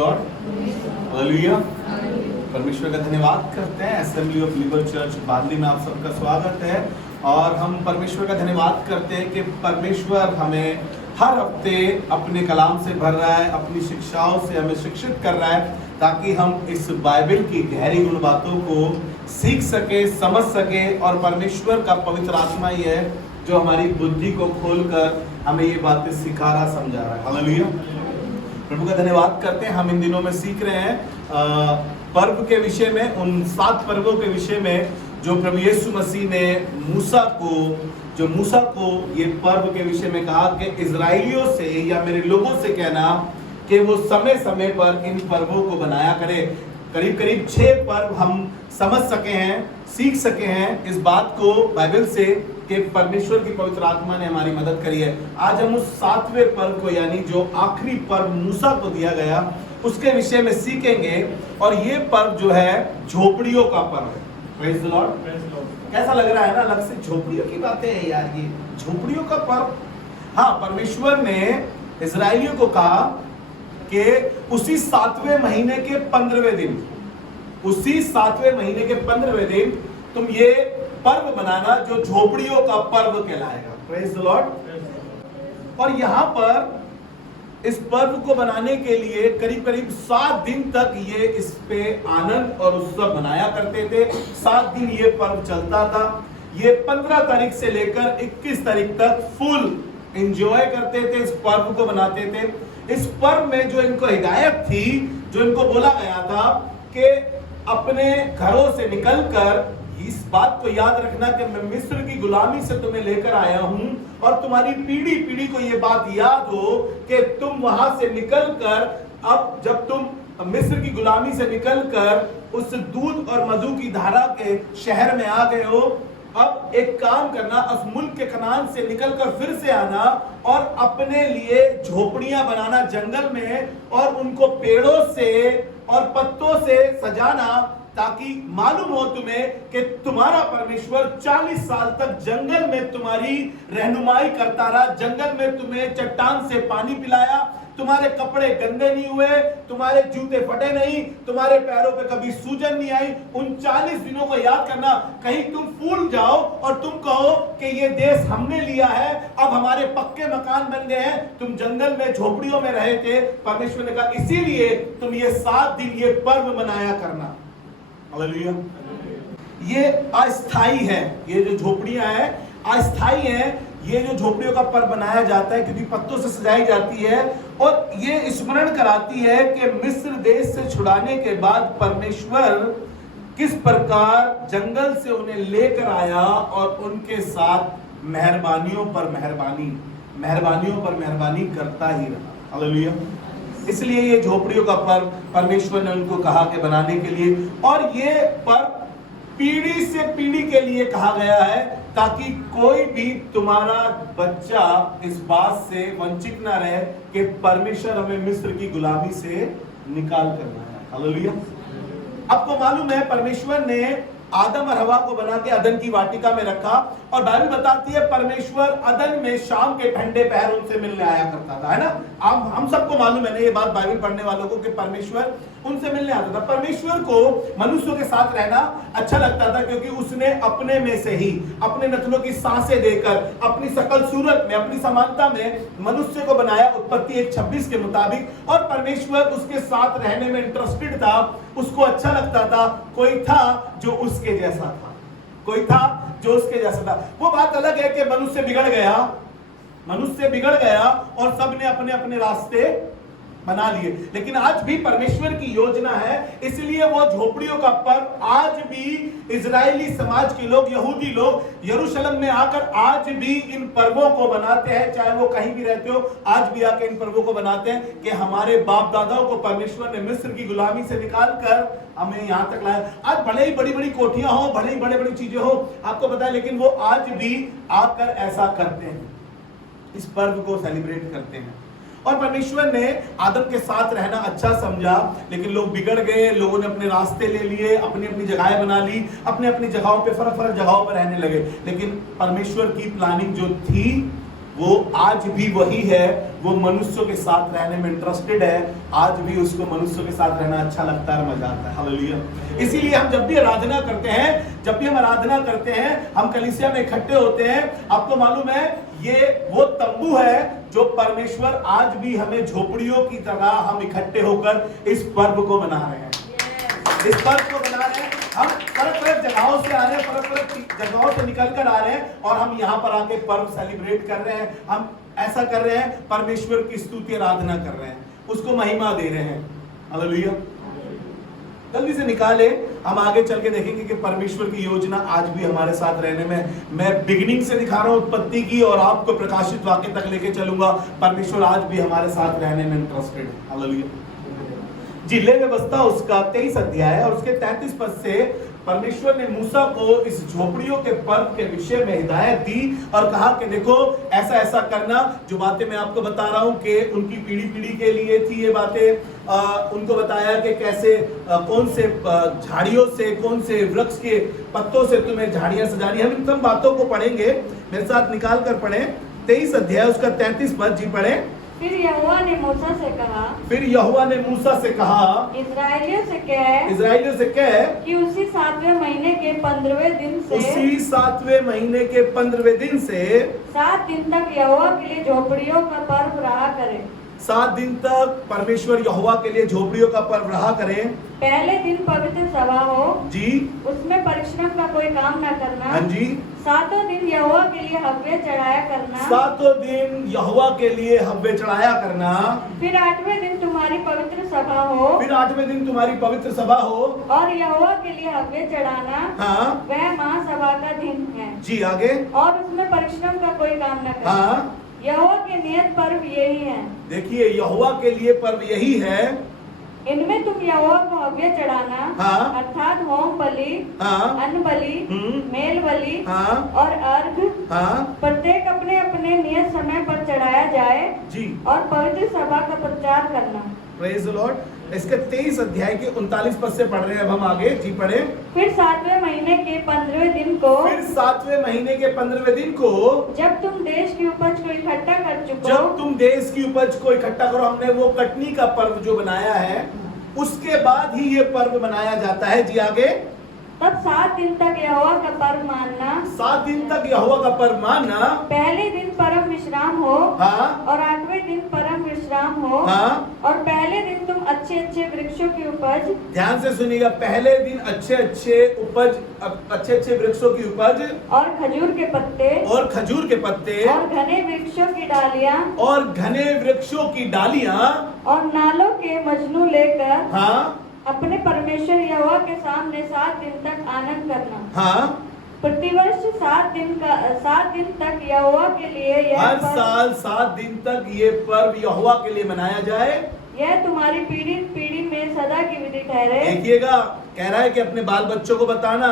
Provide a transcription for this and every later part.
Lord, hallelujah. परमेश्वर का धन्यवाद करते हैं। असेंबली ऑफ लिबर चर्च बादली में आप सबका स्वागत है और हम परमेश्वर का धन्यवाद करते हैं कि परमेश्वर हमें हर हफ्ते अपने कलाम से भर रहा है, अपनी शिक्षाओं से हमें शिक्षित कर रहा है ताकि हम इस बाइबल की गहरी गुण बातों को सीख सके, समझ सके। और परमेश्वर का पवित्र आत्मा ही है जो हमारी बुद्धि को खोलकर हमें ये बातें सिखा रहा, समझा रहा है। हालेलुया। प्रभु का धन्यवाद करते हैं। हम इन दिनों में सीख रहे हैं पर्व के विषय में, उन 7 पर्वों के विषय में जो प्रभु यीशु मसीह ने मूसा को ये पर्व के विषय में कहा कि इजराइलियों से या मेरे लोगों से कहना कि वो समय समय पर इन पर्वों को बनाया करे। करीब करीब 6 पर्व हम समझ सके हैं, सीख सके हैं इस बात को बाइबल से कि परमेश्वर की पवित्र आत्मा ने हमारी मदद करी है। आज हम उस 7वें पर्व को, यानी जो आखिरी पर्व मूसा को दिया गया, उसके विषय में सीखेंगे। और ये पर्व जो है झोपड़ियों का पर्व है। Praise the Lord. कैसा लग रहा है ना, अलग से झोपड़ियों की बातें है यार, ये झोपड़ियों का पर्व। हाँ, परमेश्वर ने इजराइलियों को कहा कि उसी 7वें महीने के 15वें दिन, उसी 7वें महीने के 15वें दिन तुम ये पर्व बनाना जो झोपड़ियों का पर्व कहलाएगा। Praise the Lord. और यहां पर इस पर्व को बनाने के लिए करीब करीब 7 दिन तक ये इस पे आनंद और उत्सव मनाया करते थे। 7 दिन ये पर्व चलता था। ये 15 तारीख से लेकर 21 तारीख तक फुल एंजॉय करते थे, इस पर्व को मनाते थे। इस पर्व में जो इनको हिदायत थी, जो इनको बोला गया था कि अपने घरों से निकलकर, इस बात को याद रखना कि मैं मिस्र की गुलामी से तुम्हें लेकर आया हूं और तुम्हारी पीढ़ी पीढ़ी को यह बात याद हो कि तुम वहां से निकलकर, अब जब तुम मिस्र की गुलामी से निकलकर उस दूध और मधु की धारा के शहर में आ गए हो, अब एक काम करना, उस मुल्क के कनान से निकलकर फिर से आना और अपने लिए झोपड़ियां बनाना जंगल में, और उनको पेड़ों से और पत्तों से सजाना ताकि मालूम हो तुम्हें कि तुम्हारा परमेश्वर 40 साल तक जंगल में तुम्हारी रहनुमाई करता रहा, जंगल में तुम्हें चट्टान से पानी पिलाया, तुम्हारे कपड़े गंदे नहीं हुए, तुम्हारे जूते फटे नहीं, तुम्हारे पैरों पे कभी सूजन नहीं आई। उन 40 दिनों को याद करना, कहीं तुम भूल जाओ और तुम कहो कि ये देश हमने लिया है, अब हमारे पक्के मकान बन गए हैं। तुम जंगल में झोपड़ियों में रहे थे। परमेश्वर ने कहा इसीलिए तुम ये 7 दिन ये पर्व मनाया करना। हालेलुया। ये अस्थाई है, ये जो झोपड़ियां हैं अस्थाई हैं। ये जो झोपड़ियों का पर्व बनाया जाता है क्योंकि पत्तों से सजाई जाती है और ये स्मरण कराती है कि मिस्र देश से छुड़ाने के बाद परमेश्वर किस प्रकार जंगल से उन्हें लेकर आया और उनके साथ मेहरबानियों पर मेहरबानी करता ही रहा। हालेलुया। इसलिए ये झोपड़ियों का पर्व परमेश्वर ने उनको कहा कि बनाने के लिए, और ये पर्व पीढ़ी से पीढ़ी के लिए कहा गया है ताकि कोई भी तुम्हारा बच्चा इस बात से वंचित ना रहे कि परमेश्वर हमें मिस्र की गुलामी से निकाल कर लाया। हालेलुया। आपको मालूम है परमेश्वर ने आदम और हवा को बना के अदन की वाटिका में रखा और बाइबल बताती है परमेश्वर अदन में शाम के ठंडे पहर उनसे मिलने आया करता था, है ना। हम सबको मालूम है ना ये बात बाइबल पढ़ने वालों को कि परमेश्वर उनसे मिलने आता था। परमेश्वर को मनुष्यों के साथ रहना अच्छा लगता था क्योंकि उसने अपने में से ही अपने नथनों की सांसें देकर अपनी सकल सूरत में, अपनी समानता में मनुष्य को बनाया, उत्पत्ति 1:26 के मुताबिक। और परमेश्वर उसके साथ रहने में इंटरेस्टेड था, उसको अच्छा लगता था। कोई था जो उसके जैसा था, कोई था जो उसके जैसा था। वो बात अलग है कि मनुष्य बिगड़ गया और सबने अपने अपने रास्ते बना लिए। लेकिन आज भी परमेश्वर की योजना है, इसलिए वो झोपड़ियों का पर्व आज भी इजरायली समाज के लोग, यहूदी लोग यरूशलेम में आकर आज भी इन पर्वों को बनाते हैं। चाहे वो कहीं भी रहते हो, आज भी आकर इन पर्वों को बनाते हैं कि हमारे बाप दादाओं को परमेश्वर ने मिस्र की गुलामी से निकाल कर हमें यहां तक लाया। आज भले ही बड़ी बड़ी कोठियां हो, भले ही बड़े बड़ी चीजें हो, आपको पता है, लेकिन वो आज भी आकर ऐसा करते हैं, इस पर्व को सेलिब्रेट करते हैं। और परमेश्वर ने आदम के साथ रहना अच्छा समझा, लेकिन लोग बिगड़ गए, लोगों ने अपने रास्ते ले लिए, अपनी अपनी जगहें बना ली, अपने अपनी जगहों पे फर्क फर्क जगहों पर रहने लगे। लेकिन परमेश्वर की प्लानिंग जो थी वो आज भी वही है, वो मनुष्यों के साथ रहने में इंटरेस्टेड है, आज भी उसको मनुष्यों के साथ रहना अच्छा लगता है, मजा आता है। हालेलुया। इसीलिए हम जब भी आराधना करते हैं, हम कलीसिया में इकट्ठे होते हैं। आपको मालूम है ये वो तंबू है जो परमेश्वर आज भी हमें झोपड़ियों की तरह हम इकट्ठे होकर इस पर्व को मना रहे हैं। इस पर्व को मना रहे हैं। हम अलग-अलग जगहों से आ रहे हैं, अलग-अलग जगहों से निकल कर आ रहे हैं और हम यहाँ पर आके पर्व सेलिब्रेट कर रहे हैं। हम ऐसा कर रहे हैं, परमेश्वर की स्तुति आराधना कर रहे हैं, उसको महिमा दे रहे हैं। हालेलुया। जल्दी से निकाले, हम आगे चल के देखेंगे कि परमेश्वर की योजना आज भी हमारे साथ रहने में। मैं बिगिनिंग से दिखा रहा हूं उत्पत्ति की और आपको प्रकाशित वाक्य तक लेके चलूंगा। परमेश्वर आज भी हमारे साथ रहने में इंटरेस्टेड है। हालेलुया। जिले व्यवस्था उसका 23 अध्याय और उसके 33 पद से परमेश्वर ने मूसा को इस झोपड़ियों के पर्व के विषय में हिदायत दी और कहा कि देखो ऐसा ऐसा करना। जो बातें मैं आपको बता रहा हूं कि उनकी पीढ़ी के लिए थी ये बातें। उनको बताया कि कैसे कौन से झाड़ियों से, कौन से वृक्ष के पत्तों से तुम्हें झाड़ियां सजानी। हम इन सब बातों को पढ़ेंगे, मेरे साथ निकाल कर पढ़े। 23 अध्याय उसका 33 पद जी पढ़े। फिर यहोवा ने मूसा से कहा, इस्राएलियों से कह कि उसी 7वें महीने के 15वें दिन से 7 दिन तक यहोवा के लिए झोपड़ियों का पर्व रहा करे। 7 दिन तक परमेश्वर यहोवा के लिए झोपड़ियों का पर्व रहा करें। पहले दिन पवित्र सभा हो जी, उसमें परिश्रम का कोई काम न करना। हाँ जी। 7 दिन यहोवा के लिए हव्य चढ़ाया करना। 7 दिन यहोवा के लिए हव्य चढ़ाया करना। फिर 8वें दिन तुम्हारी पवित्र सभा हो। और यहोवा के लिए हव्य चढ़ाना, हाँ, वह महासभा का दिन है। जी आगे। और उसमें परिश्रम का कोई काम न करना। हाँ, यहोवा के नियत पर्व यही है। देखिए यहोवा के लिए पर्व यही है। इनमें तुम यहोवा को हव्य चढ़ाना, हाँ, अर्थात होम बलि, हाँ, अन्न बलि, मेल बलि, हाँ, और अर्घ, हाँ, प्रत्येक अपने अपने नियत समय पर चढ़ाया जाए जी। और पवित्र सभा का प्रचार करना। Praise the Lord. इसके 23 अध्याय के 39 पद से पढ़ रहे हैं अब हम आगे जी पढ़े। फिर 7वें महीने के 15वें दिन को जब तुम देश की उपज को इकट्ठा करो, हमने वो कटनी का पर्व जो बनाया है उसके बाद ही ये पर्व मनाया जाता है। जी आगे। तब 7 दिन तक यहोवा का पर्व मानना। 7 दिन तक यहोवा का पर्व मानना। पहले दिन परम विश्राम हो, हाँ, और 8वें दिन परम विश्राम हो, हाँ, और पहले दिन तुम अच्छे अच्छे वृक्षों की उपज, ध्यान से सुनिएगा, पहले दिन अच्छे अच्छे वृक्षों की उपज, और खजूर के पत्ते, और घने वृक्षों की डालियां, और नालों के मजनू लेकर, हाँ, अपने परमेश्वर यहोवा के सामने 7 दिन तक आनंद करना। हाँ, प्रतिवर्ष 7 दिन तक यहोवा के लिए हर साल 7 दिन तक ये पर्व यहोवा के लिए मनाया जाए। यह तुम्हारी पीढ़ी में सदा की विधि ठहरे। देखिएगा, कह रहा है कि अपने बाल बच्चों को बताना,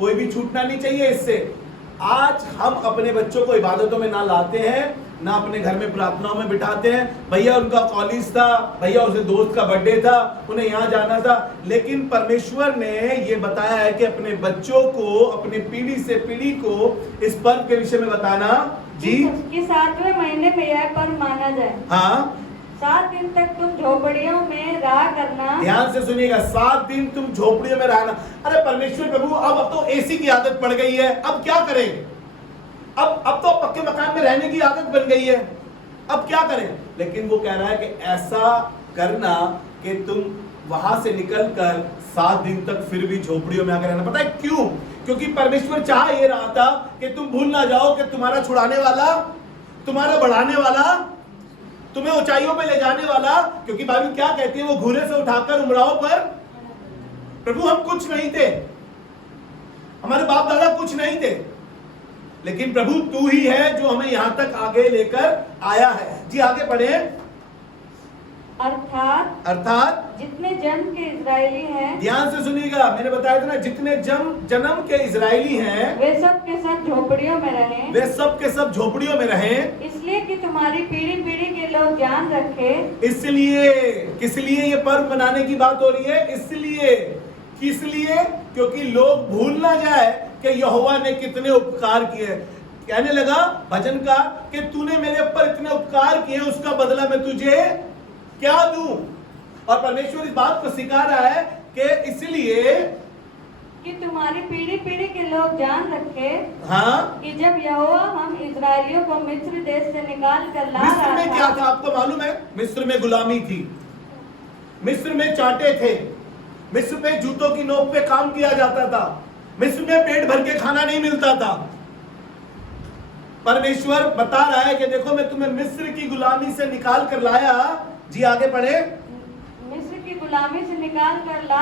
कोई भी छूटना नहीं चाहिए इससे। आज हम अपने बच्चों को इबादतों में ना लाते हैं, ना अपने घर में प्रार्थनाओं में बिठाते हैं। भैया उनका कॉलेज था, भैया उसे दोस्त का बर्थडे था, उन्हें यहाँ जाना था, लेकिन परमेश्वर ने ये बताया है कि अपने बच्चों को, अपने पीढ़ी से पीढ़ी को इस पर्व के विषय में बताना जी, कि 7वें महीने में यह पर्व माना जाए। हाँ, 7 दिन तक तुम झोपड़ियों में रहा करना। ध्यान से सुनिएगा, 7 दिन तुम झोपड़ियों में रहना। अरे परमेश्वर प्रभु, अब तो एसी की आदत पड़ गई है, अब क्या करें? अब तो पक्के मकान में रहने की आदत बन गई है, अब क्या करें? लेकिन वो कह रहा है कि ऐसा करना कि तुम वहां से निकलकर 7 दिन तक फिर भी झोपड़ियों में आकर रहना। पता है क्यों? क्योंकि परमेश्वर चाह ये रहा था कि तुम भूल ना जाओ कि तुम्हारा छुड़ाने वाला, तुम्हारा बढ़ाने वाला, तुम्हें ऊंचाइयों पे ले जाने वाला, क्योंकि बाइबल क्या कहती है, वो घूरे से उठाकर उमराओं पर। प्रभु हम कुछ नहीं थे, हमारे बाप दादा कुछ नहीं थे, लेकिन प्रभु तू ही है जो हमें यहां तक आगे लेकर आया है। जी आगे पढ़े। अर्थात जितने जन्म के इजरायली हैं, ध्यान से सुनिएगा, मैंने बताया था ना, जितने जन्म के इजरायली हैं वे सब के सब झोपड़ियों में रहें, इसलिए कि तुम्हारी पीढ़ी के लोग जान रखे। इसलिए किस लिए ये पर्व मनाने की बात हो रही है? इसलिए, किस लिए? क्योंकि लोग भूल ना जाए कि यहोवा ने कितने उपकार किए। कहने लगा भजनकार कि तूने मेरे ऊपर इतने उपकार किए, उसका बदला मैं तुझे क्या दूं। और परमेश्वर इस बात को सिखा रहा है कि इसलिए कि तुम्हारी पीढ़ी पीढ़ी के लोग जान रखे हाँ कि जब यहोवा हम इजरायलियों को मिस्र देश से निकाल कर ला मिस्र रहा में क्या था आपको मालूम है? मिस्र में गुलामी थी, मिस्र में चांटे थे, मिस्र में जूतों की नोक पे काम किया जाता था, मिस्र में पेट भर के खाना नहीं मिलता था। परमेश्वर बता रहा है कि देखो मैं तुम्हें मिस्र की गुलामी से निकाल कर लाया। जी आगे पढ़े। मिस्र की गुलामी से निकाल कर ला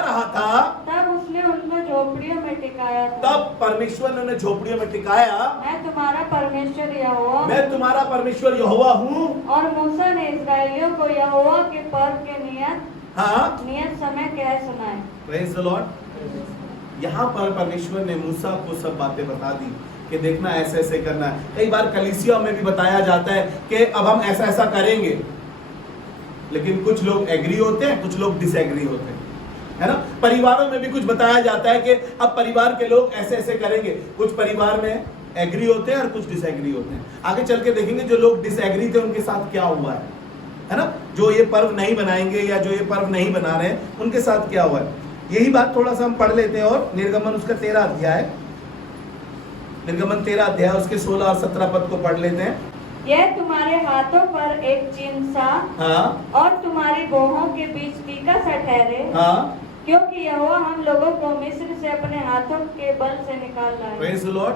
रहा था तब उसने उनको झोपड़ियों में टिकाया था। तब परमेश्वर ने उन्हें झोपड़ियों में टिकाया। मैं तुम्हारा परमेश्वर यहोवा, मैं तुम्हारा परमेश्वर यहोवा हूँ। और मूसा ने इस्राएलियों को यहोवा के पर्व के नियत समय कह सुनाए। Praise the Lord. यहाँ पर परमेश्वर ने मूसा को सब बातें बता दी कि देखना ऐसे ऐसे करना है। कई बार कलीसिया में भी बताया जाता है कि अब हम ऐसा ऐसा करेंगे, लेकिन कुछ लोग एग्री होते हैं, कुछ लोग डिसएग्री होते हैं, है ना। परिवारों में भी कुछ बताया जाता है कि अब परिवार के लोग ऐसे ऐसे करेंगे। कुछ परिवार में एग्री होते हैं और कुछ डिसएग्री होते हैं। आगे चल के देखेंगे जो लोग डिसएग्री थे उनके साथ क्या हुआ है ना। जो ये पर्व नहीं बनाएंगे या जो ये पर्व नहीं बना रहे हैं उनके साथ क्या हुआ है, यही बात थोड़ा सा हम पढ़ लेते हैं। और निर्गमन उसका 13 अध्याय, निर्गमन 13 अध्याय उसके 16 और 17 पद को पढ़ लेते हैं। यह तुम्हारे हाथों पर एक चिन्ह सा और तुम्हारी बाहों के बीच टीका सा ठहरे, क्योंकि यहोवा हम लोगों को मिस्र से अपने हाथों के बल से निकाल लाए। Praise the Lord.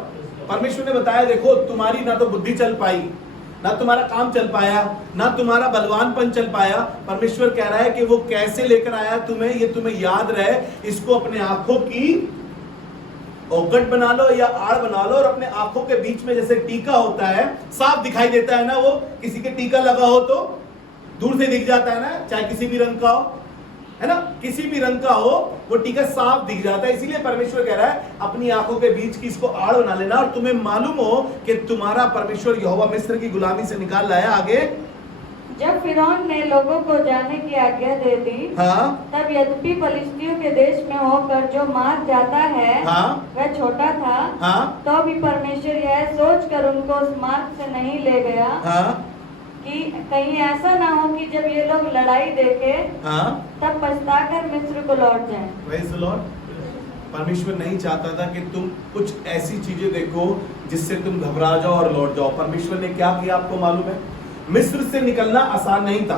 परमेश्वर ने बताया देखो तुम्हारी ना तो बुद्धि चल पाई, ना तुम्हारा काम चल पाया, ना तुम्हारा बलवानपन चल पाया। परमेश्वर कह रहा है कि वो कैसे लेकर आया तुम्हें, ये तुम्हें याद रहे। इसको अपने आंखों की औकट बना लो या आड़ बना लो, और अपने आंखों के बीच में जैसे टीका होता है, साफ दिखाई देता है ना। वो किसी के टीका लगा हो तो दूर से दिख जाता है ना, चाहे किसी भी रंग का हो, है ना, किसी भी रंग का हो वो टीका साफ दिख जाता है। इसीलिए परमेश्वर कह रहा है अपनी आंखों के बीच की इसको आड़ बना लेना, और तुम्हें मालूम हो कि तुम्हारा परमेश्वर यहोवा मिस्र की गुलामी से निकाल लाया। आगे जब फिरौन ने लोगों को जाने की आज्ञा दे दी, तब यद्यपि फलिस्तियों के देश में होकर जो मार्ग जाता है वह छोटा था, तो भी परमेश्वर यह सोचकर उनको उस मार्ग से नहीं ले गया कि कहीं ऐसा ना हो कि जब ये लोग लड़ाई देखे तब पछताकर मिस्र को लौट जाएं। Praise the Lord. परमेश्वर नहीं चाहता था कि तुम कुछ ऐसी चीजें देखो जिससे तुम घबरा जाओ और लौट जाओ। परमेश्वर ने क्या किया आपको मालूम है? मिस्र से निकलना आसान नहीं था।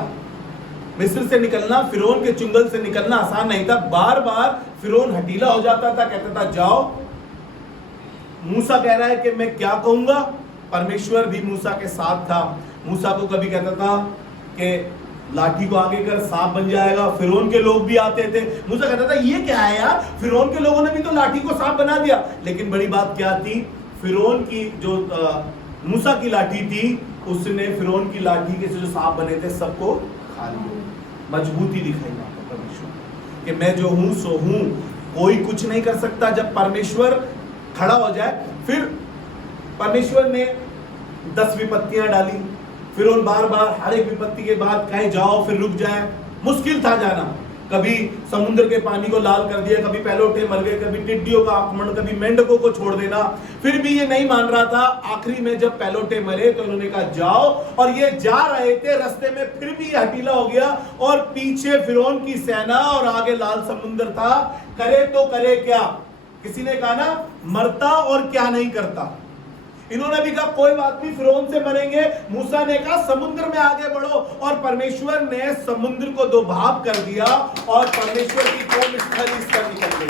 मिस्र से निकलना, फिरौन के चुंगल से निकलना आसान नहीं था। बार बार फिरौन हठीला हो जाता था, कहता था जाओ। मूसा कह रहा है कि मैं क्या कहूंगा। परमेश्वर भी मूसा के साथ था। मूसा को कभी कहता था कि लाठी को आगे कर सांप बन जाएगा। फिरौन के लोग भी आते थे, मूसा कहता था ये क्या है यार, फिरौन के लोगों ने भी तो लाठी को सांप बना दिया। लेकिन बड़ी बात क्या थी, फिरौन की जो मूसा की लाठी थी, उसने फिरौन की लाठी के जो सांप बने थे सबको खा लिया। मजबूती दिखाई परमेश्वर कि मैं जो हूं सो हूं, कोई कुछ नहीं कर सकता। जब परमेश्वर खड़ा हो जाए, फिर परमेश्वर ने 10 विपत्तियां डाली। फिरौन बार बार हर एक विपत्ति के बाद कहीं जाओ फिर रुक जाए। मुश्किल था जाना। कभी समुद्र के पानी को लाल कर दिया, कभी पैलोटे मर गए, कभी टिड्डियों का आक्रमण, कभी मेंढकों को छोड़ देना। फिर भी ये नहीं मान रहा था। आखिरी में जब पैलोटे मरे तो उन्होंने कहा जाओ, और ये जा रहे थे, रास्ते में फिर भी हठीला हो गया और पीछे फिरौन की सेना और आगे लाल समुद्र था। करे तो करे क्या? किसी ने कहा ना मरता और क्या नहीं करता। इन्होंने भी कहा कोई बात नहीं, फिरौन से मरेंगे। मूसा ने कहा समुद्र में आगे बढ़ो, और परमेश्वर ने समुद्र को 2 भाग कर दिया और परमेश्वर की कौम स्थल इस पर निकल गई।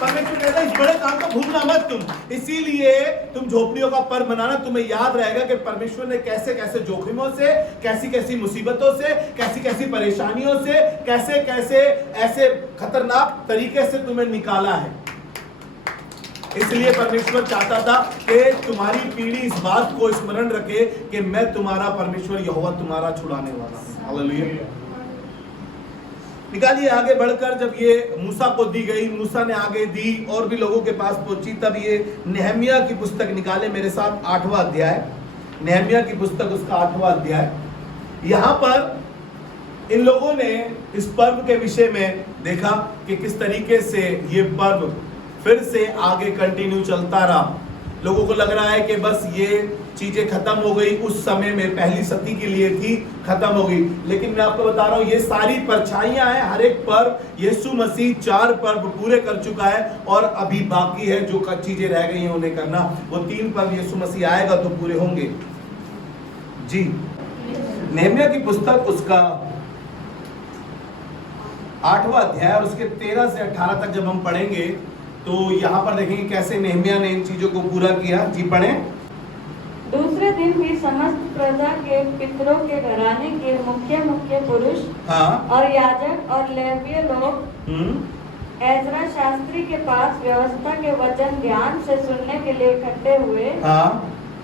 परमेश्वर कहता है इस बड़े काम को भूलना मत तुम। इसीलिए तुम झोपड़ियों का पर्व मनाना, तुम्हें याद रहेगा कि परमेश्वर ने कैसे कैसे जोखिमों से, कैसी कैसी मुसीबतों से, कैसी कैसी परेशानियों से, कैसे कैसे ऐसे खतरनाक तरीके से तुम्हें निकाला है। इसलिए परमेश्वर चाहता था कि तुम्हारी पीढ़ी इस बात को स्मरण रखे कि मैं तुम्हारा परमेश्वर यहोवा तुम्हारा छुड़ाने वाला हूं। हालेलुया। निकालिए आगे बढ़कर, जब ये मूसा को दी गई, मूसा ने आगे दी और भी लोगों के पास पहुंची, तब ये नेहमिया की पुस्तक निकाले मेरे साथ, 8वां अध्याय। नेहमिया की पुस्तक उसका 8वां अध्याय। यहां पर इन लोगों ने इस पर्व के विषय में देखा कि किस तरीके से ये पर्व फिर से आगे कंटिन्यू चलता रहा। लोगों को लग रहा है कि बस ये चीजें खत्म हो गई, उस समय में पहली सदी के लिए थी, खत्म हो गई। लेकिन मैं आपको बता रहा हूं ये सारी परछाइयां हैं, हर एक पर्व यीशु मसीह 4 पर्व पूरे कर चुका है और अभी बाकी है जो चीजें रह गई हैं उन्हें करना। वो 3 पर्व यीशु मसीह आएगा तो पूरे होंगे। जी, नेहमिया की पुस्तक उसका 8वां अध्याय और उसके 13 से 18 तक जब हम पढ़ेंगे तो यहाँ पर देखेंगे कैसे नेहमिया ने इन चीजों को पूरा किया। जी पढ़ें। दूसरे दिन भी समस्त प्रजा के पितरों के घराने के मुख्य पुरुष और याजक और लेवीय लोग एजरा शास्त्री के पास व्यवस्था के वचन ध्यान से सुनने के लिए इकट्ठे हुए।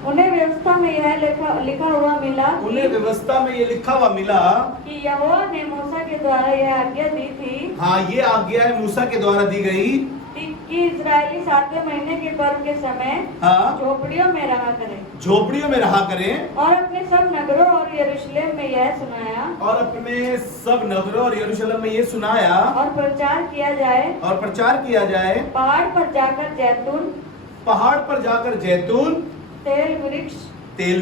उन्हें व्यवस्था में यह लिखा हुआ मिला, उन्हें व्यवस्था में ये लिखा हुआ मिला कि यहोवा ने मूसा के द्वारा यह आज्ञा दी थी। हाँ, ये आज्ञा है मूसा के द्वारा दी गई कि इजरायली 7वें महीने के पर्व के समय झोपड़ियों में रहा करें, झोपड़ियों में रहा करें और अपने सब नगरों और यरूशलेम में यह सुनाया, और अपने सब नगरों और यरूशलेम में ये सुनाया और प्रचार किया जाए, और प्रचार किया जाए पहाड़ पर जाकर जैतून, पहाड़ पर जाकर जैतून, तेल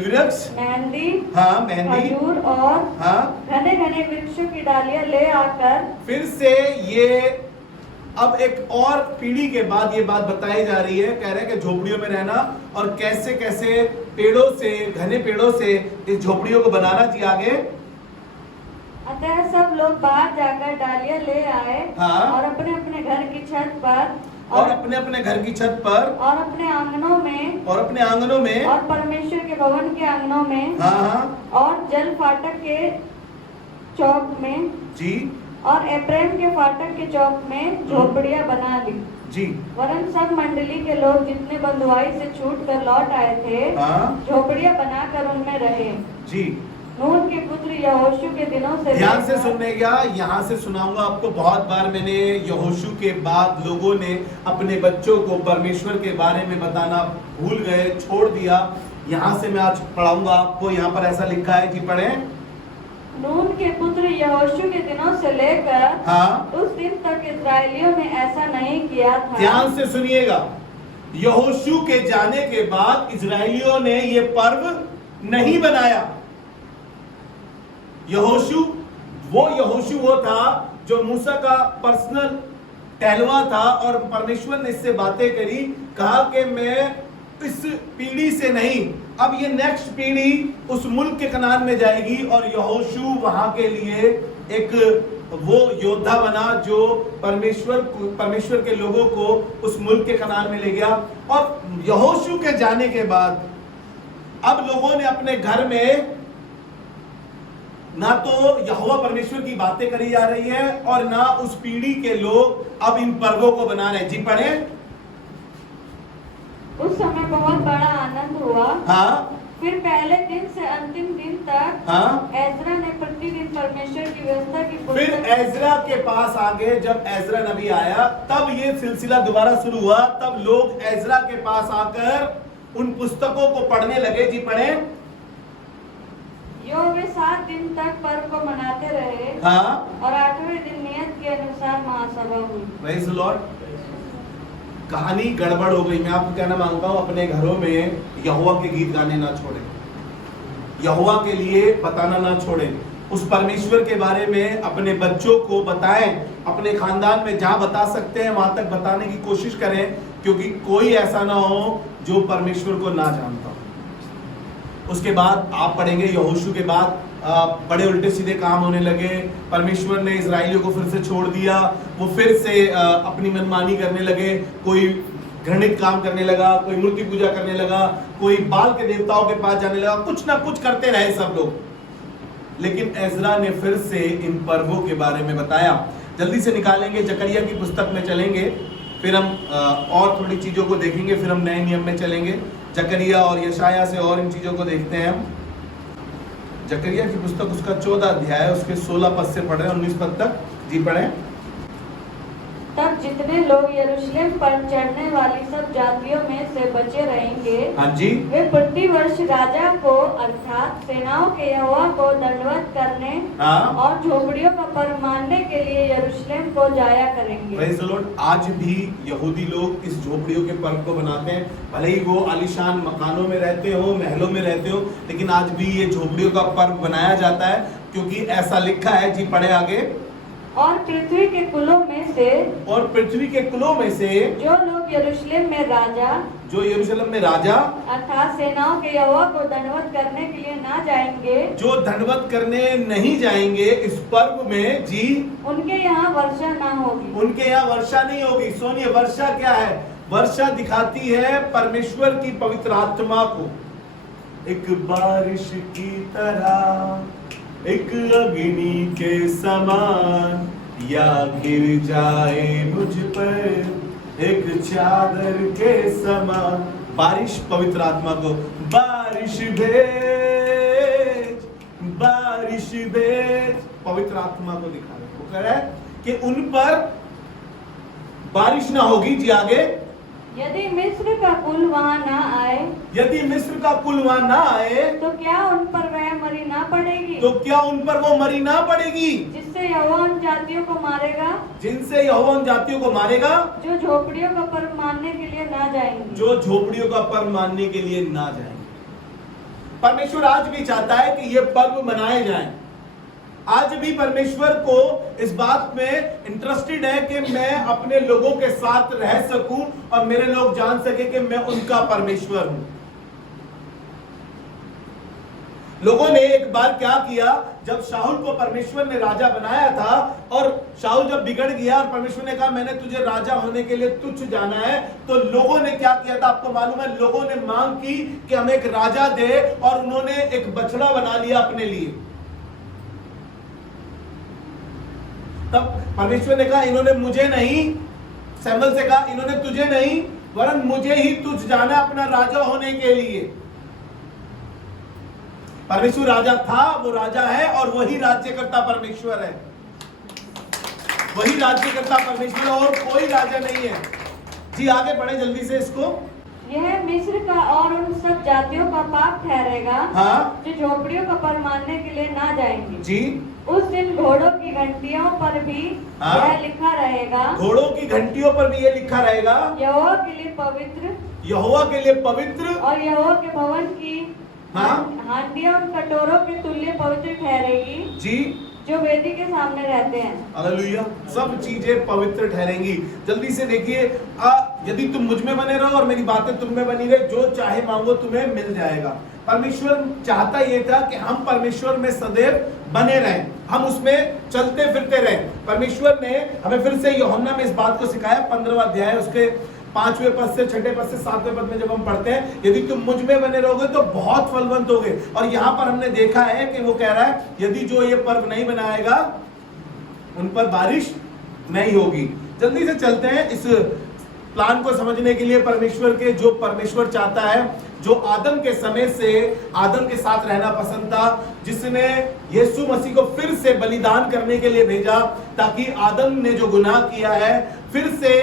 वृक्ष, मेहंदी, खजूर और घने घने वृक्षों की डालियां ले आकर। फिर से ये अब एक और पीढ़ी के बाद ये बात बताई जा रही है, कह रहे हैं कि झोपड़ियों में रहना और कैसे कैसे पेड़ों से, घने पेड़ों से इस झोपड़ियों को बनाना चाहिए। आगे, अतः सब लोग बाहर जाकर डालियां ले आए और अपने अपने घर की छत पर और अपने अपने घर की छत पर और अपने आंगनों में और परमेश्वर के भवन के आंगनों में और जल फाटक के चौक में जी और एप्रेम के फाटक के चौक में झोपड़ियां बना ली। जी, वरन सब मंडली के लोग जितने बंधुआई से छूट कर लौट आए थे झोपड़ियां बनाकर उनमें रहे। जी, नून के पुत्र यहोशू के दिनों से। ध्यान से सुननेगा, यहाँ से सुनाऊंगा आपको। बहुत बार मैंने यहोशू के बाद लोगों ने अपने बच्चों को परमेश्वर के बारे में बताना भूल गए, छोड़ दिया। यहाँ से मैं आज पढ़ाऊंगा आपको। यहाँ पर ऐसा लिखा है कि पढ़ें। नून के पुत्र यहोशू के दिनों से लेकर उस दिन तक इस्राएलियों ने ऐसा नहीं किया था। ध्यान से सुनिएगा, यहोशू के जाने के बाद इस्राएलियों ने ये पर्व नहीं बनाया। यहोशू वो था जो मूसा का पर्सनल टहलुआ था और परमेश्वर ने इससे बातें करी, कहा कि मैं इस पीढ़ी से नहीं, अब ये नेक्स्ट पीढ़ी उस मुल्क के कनान में जाएगी। और यहोशू वहां के लिए एक वो योद्धा बना जो परमेश्वर के लोगों को उस मुल्क के कनान में ले गया। और यहोशू के जाने के बाद अब लोगों ने अपने घर में ना तो यहोवा परमेश्वर की बातें करी जा रही है और ना उस पीढ़ी के लोग अब इन पर्वों को बना रहे। जी पढ़ें। उस समय बहुत बड़ा आनंद हुआ। फिर पहले दिन से अंतिम दिन तक एजरा ने प्रतिदिन परमेश्वर की व्यवस्था की। फिर एजरा के पास आगे जब एजरा नबी आया तब ये सिलसिला दोबारा शुरू हुआ। तब लोग एजरा के पास आकर उन पुस्तकों को पढ़ने लगे। जी पढ़ें। वे 7 दिन तक पर्व को मनाते रहे और 8वें दिन नियत के अनुसार महासभा हुई। Praise the Lord. कहानी गड़बड़ हो गई। मैं आपको कहना मांगता हूँ, अपने घरों में यहोवा के गीत गाने ना छोड़ें, यहोवा के लिए बताना ना छोड़ें। उस परमेश्वर के बारे में अपने बच्चों को बताएं, अपने खानदान में जहां बता सकते हैं वहां तक बताने की कोशिश करें, क्योंकि कोई ऐसा ना हो जो परमेश्वर को ना जानता हो। उसके बाद आप पढ़ेंगे यहोशू के बाद बड़े उल्टे सीधे काम होने लगे। परमेश्वर ने इजराइलियों को फिर से छोड़ दिया। वो फिर से अपनी मनमानी करने लगे। कोई घृणित काम करने लगा, कोई मूर्ति पूजा करने लगा, कोई बाल के देवताओं के पास जाने लगा। कुछ ना कुछ करते रहे सब लोग। लेकिन एजरा ने फिर से इन पर्वों के बारे में बताया। जल्दी से निकालेंगे, जकरिया की पुस्तक में चलेंगे, फिर हम और थोड़ी चीज़ों को देखेंगे, फिर हम नए नियम में चलेंगे। जकरिया और यशाया से और इन चीज़ों को देखते हैं हम। जकरिया की पुस्तक उसका 14 अध्याय उसके 16 पद से पढ़ रहे हैं 19 पद तक। जी पढ़ें। तब जितने लोग यरूशलेम पर चढ़ने वाली सब जातियों में से बचे रहेंगे, हाँ जी, वे प्रति वर्ष राजा को अर्थात सेनाओं के यहोवा को दंडवत करने हाँ, और झोपड़ियों का पर्व मानने के लिए यरूशलेम को जाया करेंगे। Praise the Lord. आज भी यहूदी लोग इस झोपड़ियों के पर्व को बनाते हैं, भले ही वो आलीशान मकानों में रहते हो, महलों में रहते हो, लेकिन आज भी ये झोपड़ियों का पर्व बनाया जाता है, क्योंकि ऐसा लिखा है। जी पढ़े आगे। और पृथ्वी के कुलों में से, और पृथ्वी के कुलों में से जो लोग यरूशलेम में राजा, जो यरूशलेम में राजा अर्थात सेनाओं के यहोवा को दंडवत करने के लिए ना जाएंगे, जो दंडवत करने नहीं जाएंगे इस पर्व में, जी उनके यहाँ वर्षा ना होगी। उनके यहाँ वर्षा नहीं होगी। सोनिए, वर्षा क्या है? वर्षा दिखाती है परमेश्वर की पवित्र आत्मा को, एक बारिश की तरह, एक अग्नि के समान, या गिर जाए मुझ पर एक चादर के समान। बारिश पवित्र आत्मा को, बारिश भेज, बारिश भेज, पवित्र आत्मा को दिखा रहे। वो कह रहा है कि उन पर बारिश ना होगी। जी आगे। यदि मिस्र का कुल वहाँ ना आए, यदि मिस्र का कुल वहां ना आए, तो क्या उन पर वह मरी ना पड़ेगी? तो क्या उन पर वो मरी ना पड़ेगी? जिससे यहोवा उन जातियों को मारेगा, जिनसे यहोवा उन जातियों को मारेगा, जो झोपड़ियों का पर्व मानने के लिए ना जाएंगे। जो झोपड़ियों का पर्व मानने के लिए ना जाएंगे। परमेश्वर आज भी चाहता है कि ये पर्व मनाए जाएं। आज भी परमेश्वर को इस बात में इंटरेस्टेड है कि मैं अपने लोगों के साथ रह सकूं और मेरे लोग जान सके कि मैं उनका परमेश्वर हूं। लोगों ने एक बार क्या किया, जब शाऊल को परमेश्वर ने राजा बनाया था और शाऊल जब बिगड़ गया और परमेश्वर ने कहा मैंने तुझे राजा होने के लिए तुच्छ जाना है, तो लोगों ने क्या किया था आपको मालूम है? लोगों ने मांग की कि हमें एक राजा दे, और उन्होंने एक बछड़ा बना लिया अपने लिए। तब परमेश्वर ने कहा इन्होंने मुझे नहीं, सैमुएल से कहा इन्होंने तुझे नहीं, वरन मुझे ही तुझ जाना अपना राजा होने के लिए। परमेश्वर राजा था, वो राजा है, और वही राज्यकर्ता परमेश्वर है। वही राज्यकर्ता परमेश्वर है और कोई राजा नहीं है। जी आगे बढ़े जल्दी से इसको। यह मिस्र का और उन सब जातियों का पाप ठहरेगा, हाँ, जो झोपड़ियों का पर्व मानने के लिए ना जाएंगे। जी। उस दिन घोड़ों की घंटियों पर भी हाँ, यह लिखा रहेगा, घोड़ों की घंटियों पर भी ये लिखा रहेगा, यहोवा के लिए पवित्र, यहोवा के लिए पवित्र, और यहोवा के भवन की हाँ, हांडियां उन कटोरों के तुल्य पवित्र ठहरेगी, जी, जो वेदी के सामने रहते हैं। हालेलुया। सब चीजें पवित्र ठहरेंगी। जल्दी से देखिए, यदि तुम मुझ में बने रहो और मेरी बातें तुम में बनी रहे, जो चाहे मांगो तुम्हें मिल जाएगा। परमेश्वर चाहता ये था कि हम परमेश्वर में सदैव बने रहें, हम उसमें चलते फिरते रहें। परमेश्वर ने हमें फिर से यूहन्ना में इस बात को सिखाया, 15वां अध्याय उसके 5वें पद से 6ठे पद से 7वें पद में जब हम पढ़ते हैं, यदि तुम मुझ में बने रहोगे तो बहुत फलवंत होगे। और यहाँ पर हमने देखा है कि वो कह रहा है यदि जो ये पर्व नहीं बनाएगा उन पर बारिश नहीं होगी। जल्दी से चलते हैं इस प्लान को समझने के लिए। परमेश्वर के जो परमेश्वर चाहता है, जो आदम के समय से आदम के साथ रहना पसंद था, जिसने यीशु मसीह को फिर से बलिदान करने के लिए भेजा, ताकि आदम ने जो गुनाह किया है, फिर से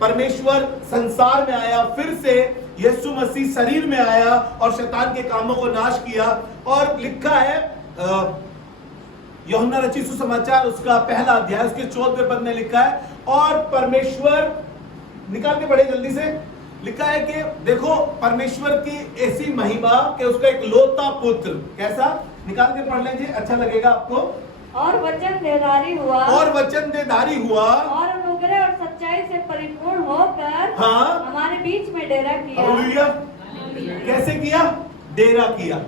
परमेश्वर संसार में आया, फिर से यीशु मसीह शरीर में आया और शैतान के कामों को नाश किया। और लिखा है यूहन्ना रचित सुसमाचार उसका पहला अध्याय उसके 14वें पद में लिखा है, और परमेश्वर, निकाल के पढ़े जल्दी से, लिखा है कि देखो परमेश्वर की ऐसी महिमा कि उसका एक लौता पुत्र, कैसा, निकाल के पढ़ लीजिए, अच्छा लगेगा आपको। और वचन देहधारी हुआ, और वचन देहधारी हुआ, और अनुग्रह और सच्चाई से परिपूर्ण होकर, हाँ, हमारे बीच में डेरा किया। हालेलुया। कैसे किया? डेरा किया।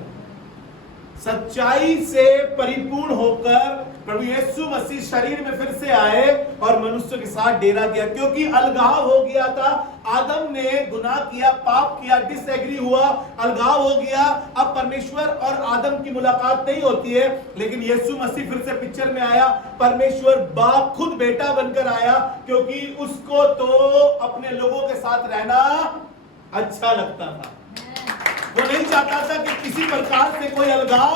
सच्चाई से परिपूर्ण होकर प्रभु यीशु मसीह शरीर में फिर से आए और मनुष्य के साथ डेरा किया, क्योंकि अलगाव हो गया था। आदम ने गुनाह किया, पाप किया, डिसएग्री हुआ, अलगाव हो गया। अब परमेश्वर और आदम की मुलाकात नहीं होती है, लेकिन यीशु मसीह फिर से पिक्चर में आया। परमेश्वर बाप खुद बेटा बनकर आया, क्योंकि उसको तो अपने लोगों के साथ रहना अच्छा लगता था। वो नहीं चाहता था कि किसी प्रकार से कोई अलगाव,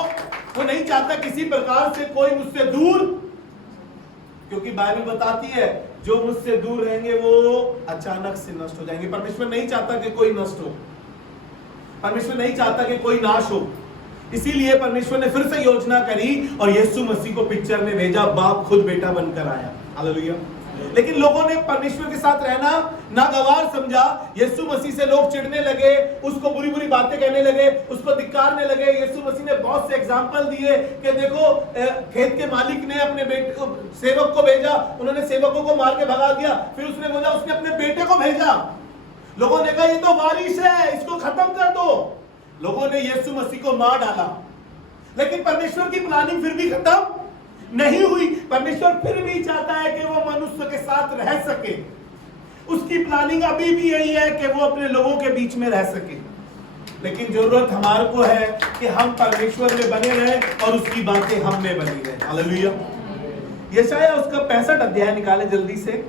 वो नहीं चाहता किसी प्रकार से कोई मुझसे दूर, क्योंकि बाइबल बताती है जो मुझसे दूर रहेंगे वो अचानक से नष्ट हो जाएंगे। परमेश्वर नहीं चाहता कि कोई नष्ट हो, परमेश्वर नहीं चाहता कि कोई नाश हो। इसीलिए परमेश्वर ने फिर से योजना करी और यीशु मसीह को पिक्चर में भेजा, बाप खुद बेटा बनकर आया। हालेलुया। लेकिन लोगों ने परमेश्वर के साथ रहना नागवार समझा। यीशु मसीह से लोग चिढ़ने लगे, उसको बुरी बुरी बातें कहने लगे, उसको धिक्कारने लगे। यीशु मसीह ने बहुत से एग्जाम्पल दिए कि देखो खेत के मालिक ने अपने बेटे सेवक को भेजा, उन्होंने सेवकों को मार के भगा दिया। फिर उसने बोला उसने अपने बेटे को भेजा। लोगों ने कहा ये तो बारिश है, इसको खत्म कर दो। लोगों ने यीशु मसीह को मार डाला, लेकिन परमेश्वर की प्लानिंग फिर भी खत्म नहीं हुई। परमेश्वर फिर भी चाहता है कि वो मनुष्य के साथ रह सके। उसकी प्लानिंग अभी भी यही है कि वो अपने लोगों के बीच में रह सके। लेकिन जरूरत हमारे को है कि हम परमेश्वर में बने रहें और उसकी बातें हम में बनी रहें। हालेलुया। यशाया उसका 65 अध्याय निकाले जल्दी से।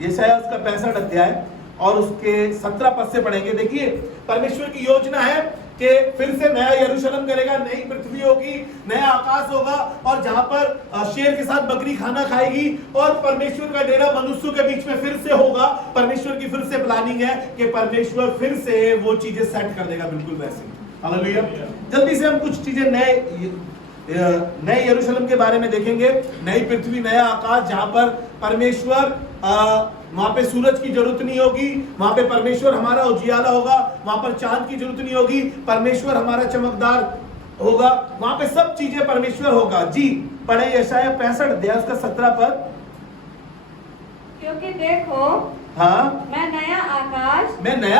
यशाया उसका 65 अध्याय और उसके 17 पद से पढ़ेंगे। देखिए परमेश्वर की योजना है कि फिर से नया यरूशलेम करेगा, नई पृथ्वी होगी, नया आकाश होगा, और जहां पर शेर के साथ बकरी खाना खाएगी और परमेश्वर का डेरा मनुष्यों के बीच में फिर से होगा। परमेश्वर की फिर से प्लानिंग है कि परमेश्वर फिर से वो चीजें सेट कर देगा बिल्कुल वैसे। हालेलुया। जल्दी से हम कुछ चीजें नए यरूशलेम के बारे में देखेंगे। नई पृथ्वी, नया आकाश, जहां पर परमेश्वर वहां पे सूरज की जरूरत नहीं होगी, वहां पे परमेश्वर हमारा उजियाला होगा, वहां पर चांद की जरूरत नहीं होगी, परमेश्वर हमारा चमकदार होगा, वहां पे सब चीजें परमेश्वर होगा। जी पढ़े यशाया 65 अध्याय उसका 17 पद। क्योंकि देखो मैं नया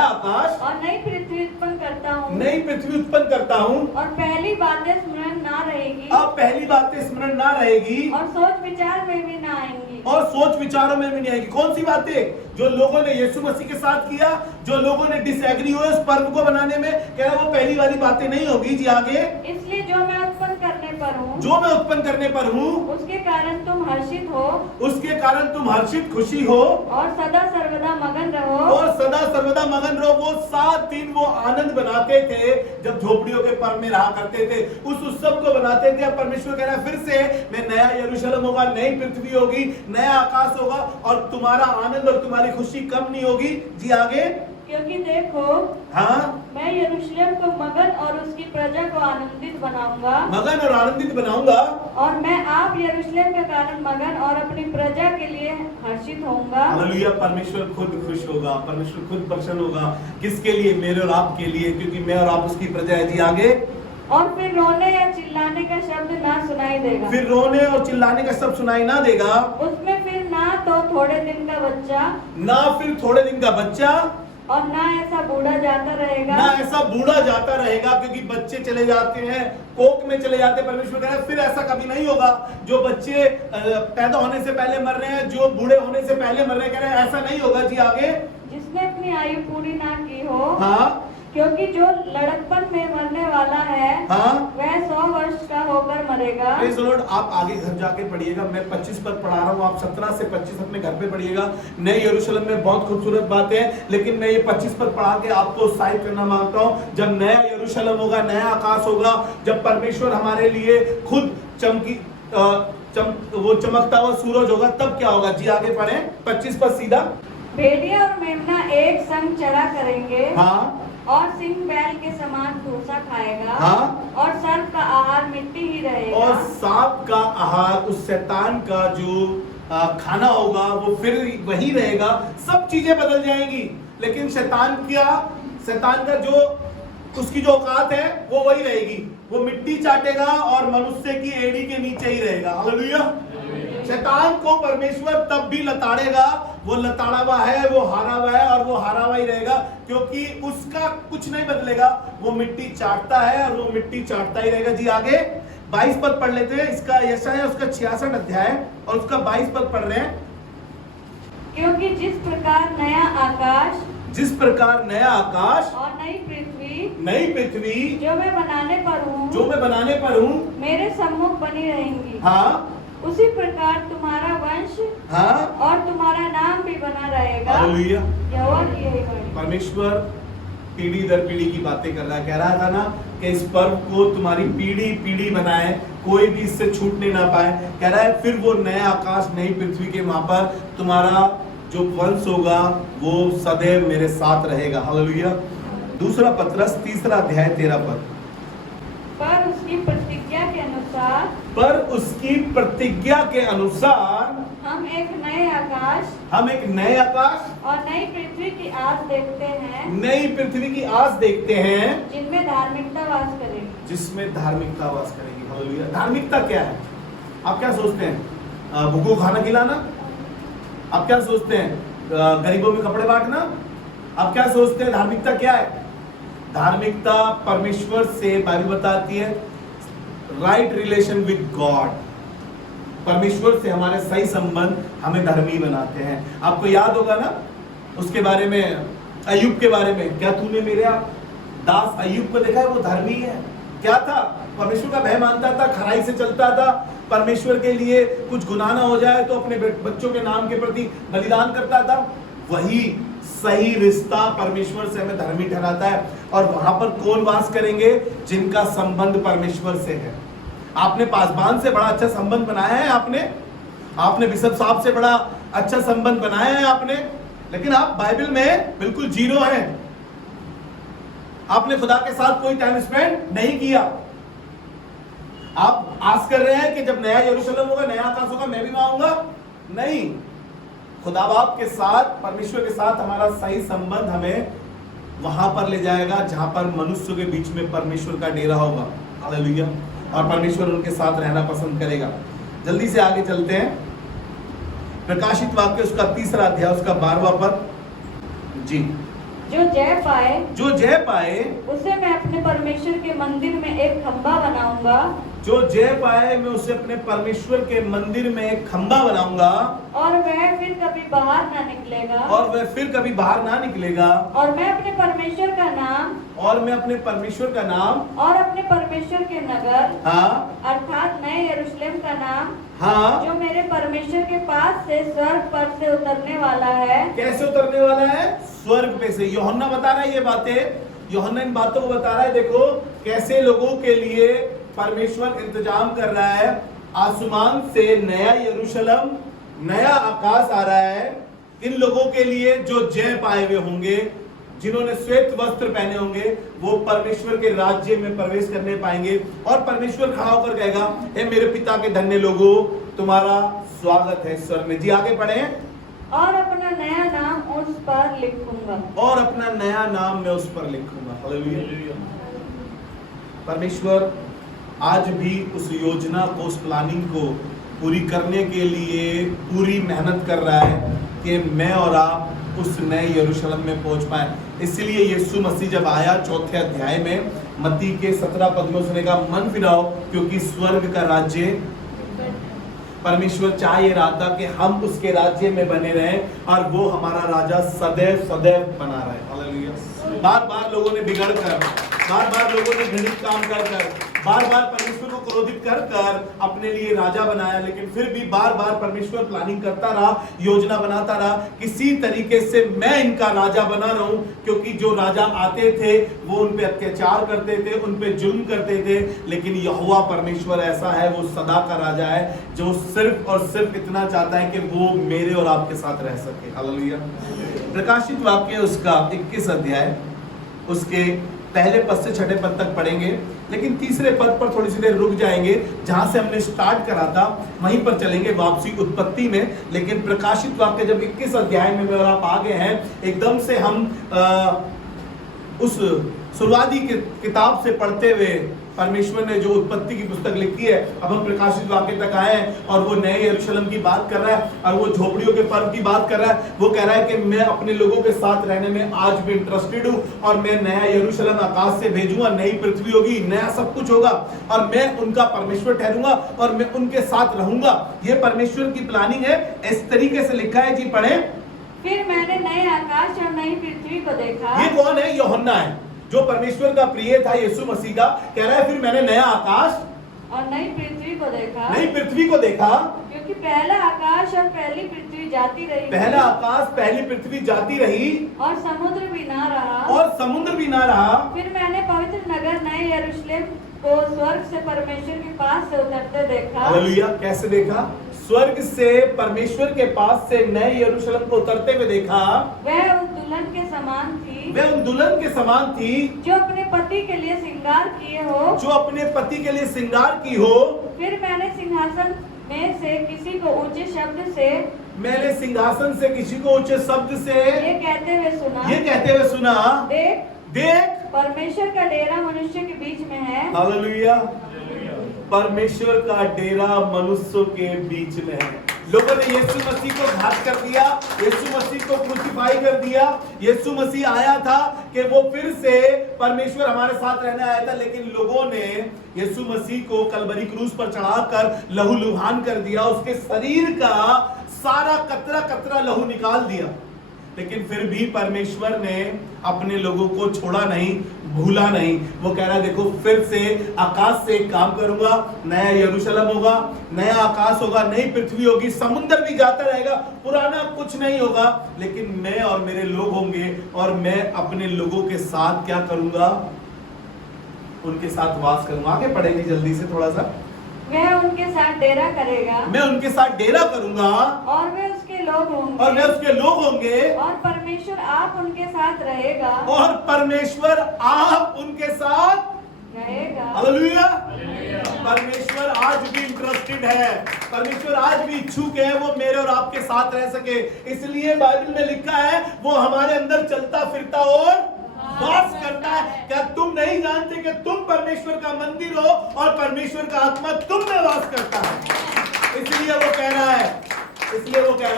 आकाश और नई पृथ्वी उत्पन्न करता हूँ, नई पृथ्वी उत्पन्न करता हूँ, और पहली बातें स्मरण ना रहेगी, अब पहली बातें स्मरण ना रहेगी, और सोच विचार में भी ना आएंगी, और सोच विचारों में भी नहीं आएगी। कौन सी बातें? जो लोगों ने यीशु मसीह के साथ किया, जो लोगों ने डिसएग्री हुए उस पर्व को बनाने में, कह रहा वो पहली वाली बातें नहीं होगी। जी आगे। इसलिए जो मैं उत्पन्न करने पर हूँ, उसके कारण तुम हर्षित हो, उसके कारण तुम हर्षित खुशी हो, और सदा सर्वदा मगन रहो, और सदा सर्वदा मगन रहो। वो 7 दिन वो आनंद बनाते थे जब झोपड़ियों के पर्व में रहा करते थे, उस उत्सव को बनाते थे। अब परमेश्वर कह रहा है फिर से मैं नया यरूशलेम होगा, नई पृथ्वी होगी, नया आकाश होगा, और तुम्हारा आनंद और तुम्हारी खुशी कम नहीं होगी। जी आगे। क्योंकि देखो मैं यरूशलेम को मगन और उसकी प्रजा को आनंदित बनाऊंगा, मगन और आनंदित बनाऊंगा, और मैं आप यरूशलेम के कारण मगन और अपनी प्रजा के लिए हर्षित होऊंगा। हालेलुया। परमेश्वर खुद खुश होगा, परमेश्वर खुद प्रसन्न होगा। किसके लिए? मेरे और आपके लिए, क्योंकि मैं और आप उसकी प्रजा है। जी आगे। और फिर रोने या चिल्लाने का शब्द ना सुनाई देगा, फिर रोने और चिल्लाने का शब्द सुनाई ना देगा। उसमें फिर ना तो थोड़े दिन का बच्चा, ना फिर थोड़े दिन का बच्चा, और ना ऐसा बूढ़ा जाता रहेगा, ना ऐसा बूढ़ा जाता रहेगा, क्योंकि बच्चे चले जाते हैं, कोख में चले जाते हैं। परमेश्वर कह रहा है फिर ऐसा कभी नहीं होगा। जो बच्चे पैदा होने से पहले मर रहे हैं, जो बूढ़े होने से पहले मर रहे हैं, कह रहे हैं ऐसा नहीं होगा। जी आगे। जिसने अपनी आयु पूरी ना की हो, क्योंकि जो लड़कपन में मरने वाला है वह 100 वर्ष का होकर मरेगा। Praise the Lord. आप आगे घर जाके पढ़िएगा, मैं 25 पद पढ़ा रहा हूँ, आप 17 से 25 अपने घर पे पढ़िएगा। नए यरूशलेम में बहुत खूबसूरत बातें हैं, लेकिन मैं ये 25 पद पढ़ा के आपको उत्साहित करना मांगता हूँ। जब नया यरूशलेम होगा, नया आकाश होगा, जब परमेश्वर हमारे लिए खुद वो चमकता हुआ सूरज होगा, तब क्या होगा? जी आगे पढ़े 25 पद सीधा। भेड़िया और मेमना एक संग चरा करेंगे, और सिंह बैल के समान भूसा खाएगा, और सर्प का आहार मिट्टी ही रहेगा, और सांप का आहार, उस शैतान का जो खाना होगा वो फिर वही रहेगा। सब चीजें बदल जाएंगी, लेकिन शैतान का जो उसकी जो औकात है वो वही रहेगी। वो मिट्टी चाटेगा और मनुष्य की एड़ी के नीचे ही रहेगा। हालेलुया। शैतान को परमेश्वर तब भी लताड़ेगा, वो लताड़ा हुआ है, वो हारा हुआ है, और वो हारा हुआ ही रहेगा, क्योंकि उसका कुछ नहीं बदलेगा। वो मिट्टी चाटता है और वो मिट्टी चाटता ही रहेगा। जी आगे 22 पद पढ़ लेते हैं। इसका यशाया उसका 66 अध्याय और उसका 22 पद पढ़ रहे हैं। क्योंकि जिस प्रकार नया आकाश और नई पृथ्वी जो मैं बनाने पर हूँ मेरे सम्मुख बनी रहेंगी, उसी प्रकार तुम्हारा वंश और तुम्हारा नाम भी बना रहेगा। हालेलुया। यहोवा की यही वाणी। परमेश्वर पीढ़ी दर पीढ़ी की बातें कर रहा है। कह रहा था ना कि इस पर्व को तुम्हारी पीढ़ी पीढ़ी बनाए, कोई भी इससे छूटने ना पाए। कह रहा है फिर वो नया आकाश नई पृथ्वी के वहां पर तुम्हारा जो वंश होगा वो सदैव मेरे साथ रहेगा। हालेलुया। दूसरा पतरस 3 अध्याय 13 पद। पर उसकी प्रतिज्ञा के अनुसार, पर उसकी प्रतिज्ञा के अनुसार हम एक नए आकाश और नई पृथ्वी की आस देखते हैं, नई पृथ्वी की आस देखते हैं जिनमें धार्मिकता वास करेगी, जिसमें धार्मिकता वास करेगी। हालेलुया। धार्मिकता क्या है? आप क्या सोचते हैं? भूखों को खाना खिलाना? आप क्या सोचते हैं? गरीबों में कपड़े बांटना? आप क्या सोचते हैं? धार्मिकता क्या है? धार्मिकता परमेश्वर से, बाइबल बताती है, राइट रिलेशन विद गॉड। परमेश्वर से हमारे सही संबंध हमें धर्मी बनाते हैं। आपको याद होगा ना उसके बारे में, अय्यूब के बारे में, क्या तूने मेरा दास अय्यूब को देखा है? वो धर्मी है। क्या था? परमेश्वर का भय मानता था, खराई से चलता था, परमेश्वर के लिए कुछ गुनाह ना हो जाए तो अपने बच्चों के नाम के प्रति बलिदान करता था। वही सही रिश्ता परमेश्वर से हमें धर्मी ठहराता है। और वहां पर कौन वास करेंगे? जिनका संबंध परमेश्वर से है। आपने पासबान से बड़ा अच्छा संबंध बनाया है, आपने बिशप साहब से बड़ा अच्छा संबंध बनाया है आपने, लेकिन आप बाइबल में बिल्कुल जीरो हैं। आपने खुदा के साथ कोई टाइम स्पेंड नहीं किया। आप आस कर रहे हैं कि जब नया यरूशलेम होगा, नया आकाश होगा, मैं भी वहां आऊंगा। नहीं, खुदा बाप के साथ, परमेश्वर के साथ हमारा सही संबंध हमें वहां पर ले जाएगा जहां पर मनुष्य के बीच में परमेश्वर का डेरा होगा। हालेलुया। और परमेश्वर उनके साथ रहना पसंद करेगा। जल्दी से आगे चलते हैं। प्रकाशित वाक्य उसका 3 अध्याय उसका 12वां पद। जी। जो जय पाए उसे मैं अपने परमेश्वर के मंदिर में एक खंभा बनाऊंगा। जो जय पाए मैं उसे अपने परमेश्वर के मंदिर में एक खंभा बनाऊंगा। और वह फिर कभी बाहर ना निकलेगा। और मैं अपने परमेश्वर का नाम और अपने परमेश्वर के नगर, हाँ, अर्थात नए यरूशलेम का नाम, हाँ, जो मेरे परमेश्वर के पास से स्वर्ग पर से उतरने वाला है। कैसे उतरने वाला है? स्वर्ग पे से। यूहन्ना बता रहा है ये बातें, यूहन्ना इन बातों को बता रहा है। देखो कैसे लोगों के लिए परमेश्वर इंतजाम कर रहा है। आसमान से नया यरूशलेम, नया आकाश आ रहा है इन लोगों के लिए जो जय पाए हुए होंगे, जिन्होंने श्वेत वस्त्र पहने होंगे, वो परमेश्वर के राज्य में प्रवेश करने पाएंगे। और परमेश्वर खड़ा होकर कहेगा, हे मेरे पिता के धन्य लोगों, तुम्हारा स्वागत है स्वर्ग में। जी आगे पढ़े। और अपना नया नाम उस पर लिखूंगा। और अपना नया नाम मैं उस पर लिखूंगा। हालेलुया। परमेश्वर आज भी उस योजना को, उस प्लानिंग को पूरी करने के लिए पूरी मेहनत कर रहा है कि मैं और आप उस नए यरूशलेम में पहुंच पाए। इसलिए यीशु मसीह जब आया 4 अध्याय में मत्ती के 17 पद में उसने कहा, मन फिराओ क्योंकि स्वर्ग का राज्य, परमेश्वर चाह ये रहा था कि हम उसके राज्य में बने रहें और वो हमारा राजा सदैव सदैव बना रहे। हालेलुया। बार बार लोगों ने बिगड़ कर, बार बार लोगों ने घृणित काम कर, बार बार परमेश्वर को क्रोधित कर अपने लिए राजा बनाया, लेकिन फिर भी बार बार परमेश्वर प्लानिंग करता रहा, योजना बनाता रहा, किसी तरीके से मैं इनका राजा बना रहूं। क्योंकि जो राजा आते थे वो उन पे अत्याचार करते थे, उन पे जुल्म करते थे, लेकिन यहोवा परमेश्वर ऐसा है, वो सदा का राजा है जो सिर्फ और सिर्फ इतना चाहता है कि वो मेरे और आपके साथ रह सके। हालेलुया। प्रकाशित वाक्य उसका 21 अध्याय उसके पहले पद से 6 पद तक पढ़ेंगे, लेकिन तीसरे पद पर थोड़ी सी देर रुक जाएंगे। जहां से हमने स्टार्ट करा था वहीं पर चलेंगे, वापसी उत्पत्ति में। लेकिन प्रकाशित वाक्य जब 21 अध्याय में अगर आप आ गए हैं, एकदम से हम उस शुरुआती किताब से पढ़ते हुए परमेश्वर ने जो उत्पत्ति की पुस्तक लिखी है, अब हम प्रकाशित वाक्य तक आए हैं और वो नए यरूशलेम की बात कर रहा है और वो झोपड़ियों के पर्व की बात कर रहा है। वो कह रहा है कि मैं अपने लोगों के साथ रहने में आज भी इंटरेस्टेड हूँ और मैं नया यरूशलेम आकाश से भेजूंगा, नई पृथ्वी होगी, नया सब कुछ होगा और मैं उनका परमेश्वर ठहरूंगा और मैं उनके साथ रहूंगा। ये परमेश्वर की प्लानिंग है। इस तरीके से लिखा है। जी पढ़े। फिर मैंने नए आकाश और नई पृथ्वी को देखा। ये कौन है? यूहन्ना है, जो परमेश्वर का प्रिय था, यीशु मसीह का। कह रहा है फिर मैंने नया आकाश और नई पृथ्वी को देखा, नई पृथ्वी को देखा, क्योंकि पहला आकाश और पहली पृथ्वी जाती रही, पहला आकाश पहली पृथ्वी जाती रही और समुद्र भी ना रहा, और समुद्र भी ना रहा। फिर मैंने पवित्र नगर नए यरूशलेम को स्वर्ग से परमेश्वर के पास से उतरते देखा। हालेलुया। कैसे देखा? स्वर्ग से परमेश्वर के पास से नए यरूशलेम को उतरते हुए देखा। वह उस दुल्हन के समान थी, वह उन दुल्हन के समान थी जो अपने पति के लिए श्रृंगार किए हो, जो अपने पति के लिए श्रृंगार की हो। फिर मैंने सिंहासन में से किसी को ऊंचे शब्द से, मैंने सिंहासन से किसी को ऊंचे शब्द से ये कहते हुए सुना, देख देख परमेश्वर का डेरा मनुष्य के बीच में है। हालेलुया। परमेश्वर का डेरा मनुष्यों के बीच में है। लोगों ने यीशु मसीह को घात कर दिया, यीशु मसीह को क्रूसीफाई कर दिया। यीशु मसीह आया था कि वो फिर से परमेश्वर हमारे साथ रहने आया था, लेकिन लोगों ने यीशु मसीह को कलवरी क्रूस पर चढ़ाकर लहूलुहान कर दिया, उसके शरीर का सारा कतरा कतरा लहू निकाल दिया। लेकिन फिर भी परमेश्वर ने अपने लोगों को छोड़ा नहीं, भूला नहीं। वो कह रहा है देखो फिर से आकाश से एक काम करूंगा, नया यरूशलेम होगा, नया आकाश होगा, नई पृथ्वी होगी, समुद्र भी जाता रहेगा, पुराना कुछ नहीं होगा, लेकिन मैं और मेरे लोग होंगे और मैं अपने लोगों के साथ क्या करूंगा? उनके साथ वास करूंगा। आगे पढ़ेंगे जल्दी से थोड़ा सा। वह उनके साथ डेरा करेगा, मैं उनके साथ डेरा करूंगा और वे उसके लोग होंगे, और वे उसके लोग होंगे, और परमेश्वर आप उनके साथ रहेगा, और परमेश्वर आप उनके साथ रहेगा। हालेलुया। परमेश्वर आज भी इंटरेस्टेड है, परमेश्वर आज भी इच्छुक है वो मेरे और आपके साथ रह सके। इसलिए बाइबल में लिखा है वो हमारे अंदर चलता फिरता और वास करता है। क्या तुम नहीं जानते कि तुम परमेश्वर का मंदिर हो और परमेश्वर का आत्मा तुम में वास करता है? इसलिए वो कह रहा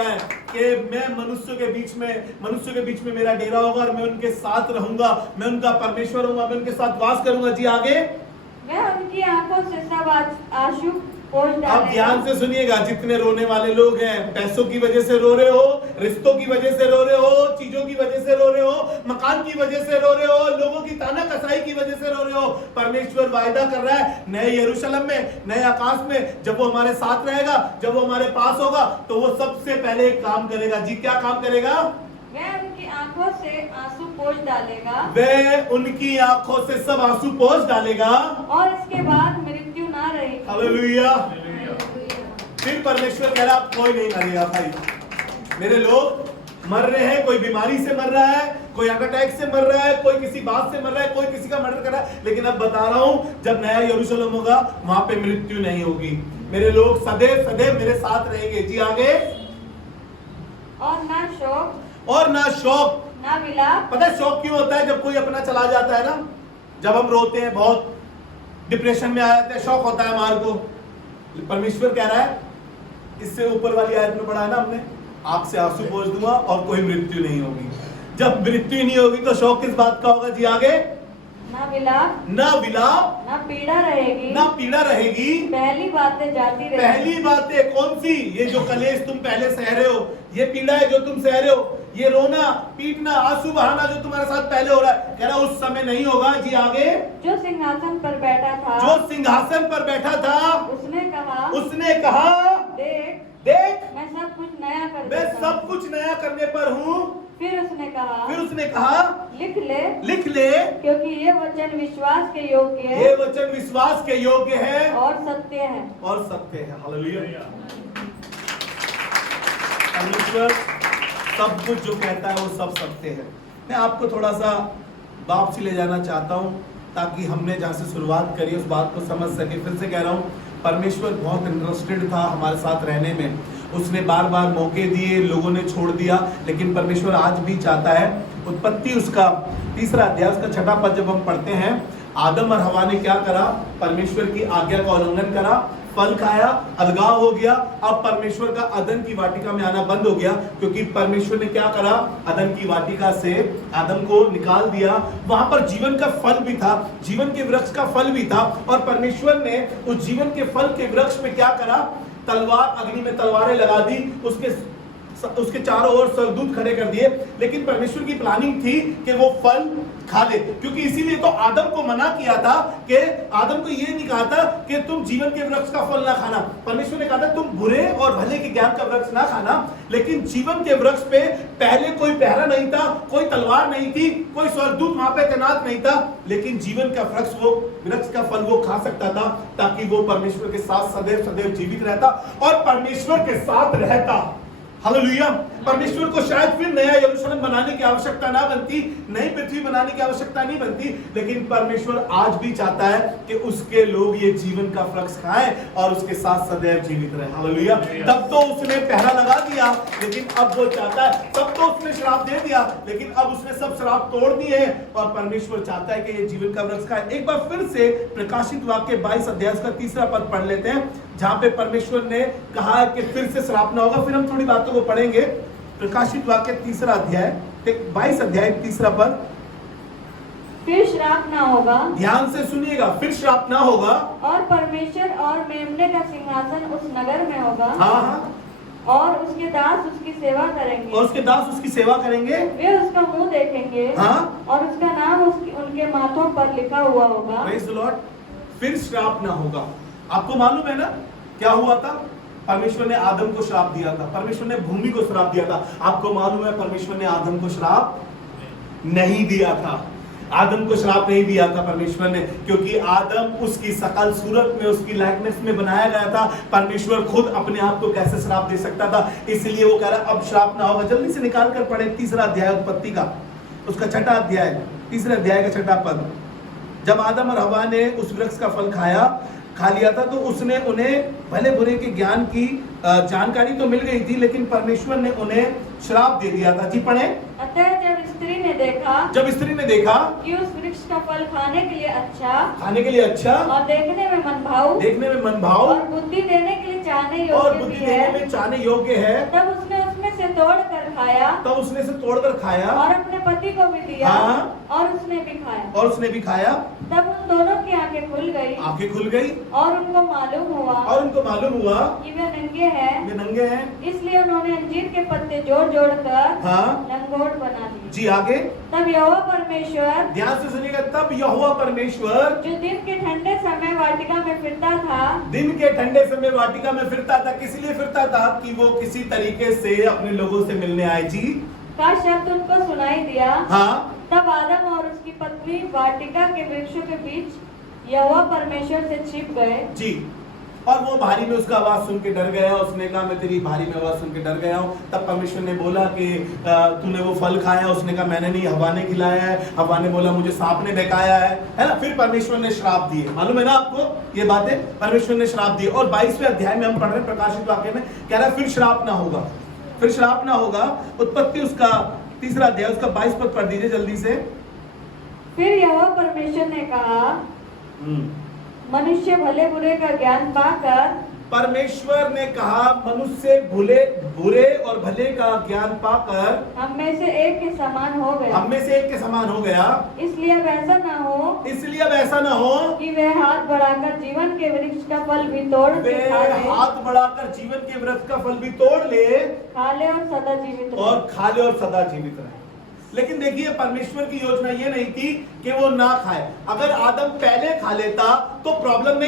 है कि मैं मनुष्यों के बीच में मेरा डेरा होगा और मैं उनके साथ रहूंगा, मैं उनका परमेश्वर होऊंगा, मैं उनके साथ वास करूंगा। जी आगे। मैं उनकी आंखों से सब आंसू पोंछ डालेगा। आप ध्यान से सुनिएगा, जितने रोने वाले लोग हैं, पैसों की वजह से रो रहे हो, रिश्तों की वजह से रो रहे हो, चीजों की वजह से रो रहे हो, मकान की वजह से रो रहे हो, लोगों की ताना कसाई की वजह से रो रहे हो, परमेश्वर वायदा कर रहा है नए यरूशलेम में, नए आकाश में, जब वो हमारे साथ रहेगा, जब वो हमारे पास होगा, तो वो सबसे पहले एक काम करेगा। जी क्या काम करेगा? वह उनकी आंखों से आंसू पोंछ डालेगा, वह उनकी आंखों से सब आंसू पोंछ डालेगा, और इसके बाद मृत्यु ना रहेगी। हालेलुया। फिर परमेश्वर कह रहा अब कोई नहीं मरेगा भाई, मेरे लोग मर रहे हैं, कोई बीमारी से मर रहा है, कोई हार्ट अटैक से मर रहा है, कोई किसी बात से मर रहा है, कोई किसी का मर्डर कर रहा है, लेकिन अब बता रहा हूं जब नया यरूशलेम होगा वहां पे मृत्यु नहीं होगी, मेरे लोग सदैव सदैव मेरे साथ रहेंगे। जी आगे। और ना शोक, और ना शोक, ना विलाप। पता है शोक क्यों होता है? जब कोई अपना चला जाता है ना, जब हम रोते हैं, बहुत डिप्रेशन में आ जाते हैं, शौक होता है हमारे को। परमेश्वर कह रहा है, इससे ऊपर वाली आयत में पढ़ा है ना हमने, आपसे आंसू पोंछ दूंगा और कोई मृत्यु नहीं होगी। जब मृत्यु नहीं होगी तो शौक किस बात का होगा? जी आगे। ना विलाप, ना विलाप, ना पीड़ा रहेगी, ना पीड़ा रहेगी, पहली बातें जाती रहेगी। पहली बातें कौन सी? ये जो कलेश तुम पहले सह रहे हो, ये पीड़ा है जो तुम सह रहे हो, ये रोना पीटना आंसू बहाना जो तुम्हारे साथ पहले हो रहा है, कह रहा उस समय नहीं होगा। जी आगे। जो सिंहासन पर बैठा था, जो सिंहासन पर बैठा था, उसने कहा देख देख मैं सब कुछ नया कर मैं देता हूं। सब कुछ नया करने पर हूँ। फिर उसने कहा लिख ले क्योंकि ये वचन विश्वास के योग्य है, ये वचन विश्वास के योग्य है और सत्य है। हालेलुया। परमेश्वर सब कुछ जो कहता है वो सब सत्य है। मैं आपको थोड़ा सा वापसी ले जाना चाहता हूँ ताकि हमने जहाँ से शुरुआत करी उस बात को समझ सके। फिर से कह रहा हूँ, परमेश्वर बहुत इंटरेस्टेड था हमारे साथ रहने में, उसने बार बार मौके दिए, लोगों ने छोड़ दिया, लेकिन परमेश्वर आज भी चाहता है। उत्पत्ति उसका 3 अध्याय उसका 6 पद जब हम पढ़ते हैं, आदम और हवा ने क्या करा? परमेश्वर की आज्ञा का उल्लंघन करा, फल खाया, अलगाव हो गया। अब परमेश्वर का अदन की वाटिका में आना बंद हो गया, क्योंकि परमेश्वर ने क्या करा? अदन की वाटिका से आदम को निकाल दिया। वहां पर जीवन का फल भी था, जीवन के वृक्ष का फल भी था, और परमेश्वर ने उस जीवन के फल के वृक्ष पे क्या करा? तलवार, अग्नि में तलवारें लगा दी, उसके उसके चारों ओर स्वर्गदूत खड़े कर दिए, लेकिन परमेश्वर की प्लानिंग थी कि वो फल खा ले, क्योंकि इसीलिए तो आदम को मना किया था कि आदम को ये नहीं कहा था कि तुम जीवन के वृक्ष का फल ना खाना। परमेश्वर ने कहा था तुम बुरे और भले के ज्ञान का वृक्ष ना खाना, लेकिन जीवन के वृक्ष पे पहले कोई पहरा नहीं था, कोई तलवार नहीं थी, कोई स्वर्गदूत वहां पे तैनात नहीं था, लेकिन जीवन का वृक्ष का फल वो खा सकता था, ताकि वो परमेश्वर के साथ सदैव सदैव जीवित रहता और परमेश्वर के साथ रहता। हालेलुया। परमेश्वर को शायद फिर नया यरूशलेम बनाने की आवश्यकता ना बनती, नई पृथ्वी बनाने की आवश्यकता नहीं बनती, लेकिन परमेश्वर आज भी चाहता है कि उसके लोग ये जीवन का वृक्ष खाएं और उसके साथ सदैव जीवित रहें। हालेलुया। तब तो उसने पहरा लगा दिया, लेकिन अब वो चाहता है, तब तो उसने श्राप दे दिया, लेकिन अब उसने सब श्राप तोड़ दिए और परमेश्वर चाहता है कि ये जीवन का वृक्ष खाए। एक बार फिर से प्रकाशित वाक्य 22 अध्याय का 3 पद पढ़ लेते हैं, जहां पे परमेश्वर ने कहा कि फिर से श्राप ना होगा। फिर हम थोड़ी बातों को पढ़ेंगे। प्रकाशित वाक्य 3 अध्याय 22 अध्याय 3 पद। फिर श्राप ना होगा, ध्यान से सुनिएगा, फिर श्राप ना होगा, और परमेश्वर और मेमने का सिंहासन उस नगर में होगा। हाँ, और उसके दास उसकी सेवा करेंगे, और उसके दास उसकी सेवा करेंगे, वे उसका मुंह देखेंगे, हाँ, और उसका नाम उनके माथों पर लिखा हुआ होगा। Praise the Lord. फिर श्राप ना होगा। आपको मालूम है ना क्या हुआ था? परमेश्वर ने आदम को श्राप दिया था, परमेश्वर ने भूमि को श्राप दिया था। आपको मालूम है परमेश्वर ने आदम को श्राप नहीं दिया था। आदम को श्राप नहीं दिया था परमेश्वर ने, क्योंकि आदम उसकी शकल सूरत में, उसकी लाइकनेस में बनाया गया था। परमेश्वर खुद अपने आप को कैसे श्राप दे सकता था? इसलिए वो कह रहा अब श्राप ना होगा। जल्दी से निकाल कर पढ़े 3 अध्याय उत्पत्ति का, उसका 6 अध्याय, 3 अध्याय का 6 पद। जब आदम और हवा ने उस वृक्ष का फल खा लिया था, तो उसने उन्हें भले बुरे के ज्ञान की जानकारी तो मिल गई थी, लेकिन परमेश्वर ने उन्हें श्राप दे दिया था। जी पढ़े। अतः जब स्त्री ने देखा कि उस वृक्ष का फल खाने के लिए अच्छा और देखने में मनभाऊ और बुद्धि देने के लिए चाहने योग्य है, तब उसने उसमें से तोड़कर खाया और अपने पति को भी दिया, हाँ, और उसने भी खाया। तब उन दोनों की आंखें खुल गई और उनको मालूम हुआ कि वे नंगे हैं। इसलिए उन्होंने अंजीर के पत्ते जोड़ कर, हाँ, लंगोट बना लिए। जी आगे। तब यहोवा परमेश्वर, ध्यान से सुनिएगा, तब यहोवा परमेश्वर जो दिन के ठंडे समय वाटिका में फिरता था, किस लिए फिरता था? कि वो किसी तरीके से अपने लोगों से मिलने आए। जी का शब्द उनको सुनाई दिया, हाँ। तब आदम और उसकी पत्नी वाटिका के वृक्षों के बीच यहोवा परमेश्वर से छिप गए। जी, और वो भारी में उसका आवाज सुन के डर गया। उसने कहा मैं तेरी भारी में आवाज सुन के डर गया हूँ। तब परमेश्वर ने बोला कि तूने वो फल खाया? उसने कहा मैंने नहीं, हवा ने खिलाया है। हवा ने बोला मुझे सांप ने बहकाया है ना। फिर परमेश्वर ने श्राप दिए, मालूम है ना आपको ये बातें? परमेश्वर ने श्राप दिए। और 22वें अध्याय में हम पढ़ रहे हैं, प्रकाशित वाक्य में कह रहा है फिर श्राप ना होगा। उत्पत्ति उसका 3 अध्याय उसका 22 पद पढ़ दीजिए जल्दी से। फिर यहोवा परमेश्वर ने कहा, मनुष्य भले बुरे का ज्ञान पाकर, परमेश्वर ने कहा मनुष्य बुरे और भले का ज्ञान पाकर हम में से एक के समान हो गया। इसलिए अब ऐसा ना हो कि वे हाथ बढ़ाकर जीवन के वृक्ष का फल भी तोड़ ले, खा ले और सदा जीवित रहे। लेकिन देखिए परमेश्वर की योजना ये नहीं थी कि वो ना खाए। अगर आदम पहले खा लेता तो प्रॉब्लम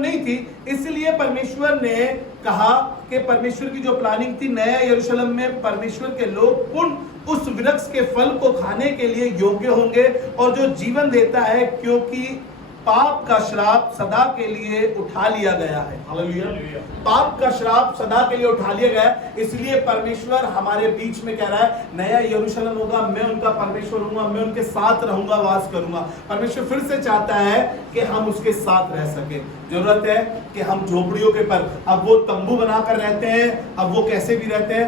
नहीं थी। इसलिए परमेश्वर ने कहा कि परमेश्वर की जो प्लानिंग थी, नया यरूशलेम में परमेश्वर के लोग पुनः उस वृक्ष के फल को खाने के लिए योग्य होंगे और जो जीवन देता है, क्योंकि पाप का श्राप सदा के लिए उठा लिया गया है। हालेलुया। पाप का श्राप सदा के लिए उठा लिया गया, इसलिए परमेश्वर हमारे बीच में कह रहा है नया यरूशलेम होगा, मैं उनका परमेश्वर हूंगा, मैं उनके साथ रहूंगा, वास करूंगा। परमेश्वर फिर से चाहता है कि हम उसके साथ रह सके। जरूरत है कि हम झोपड़ियों के पर, अब वो तंबू बनाकर रहते हैं, अब वो कैसे भी रहते हैं।